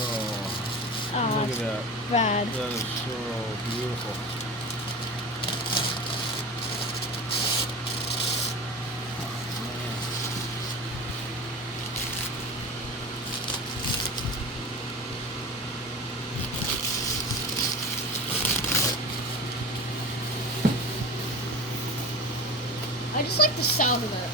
Oh, Look at that. bad. That is so beautiful. I just like the sound of it.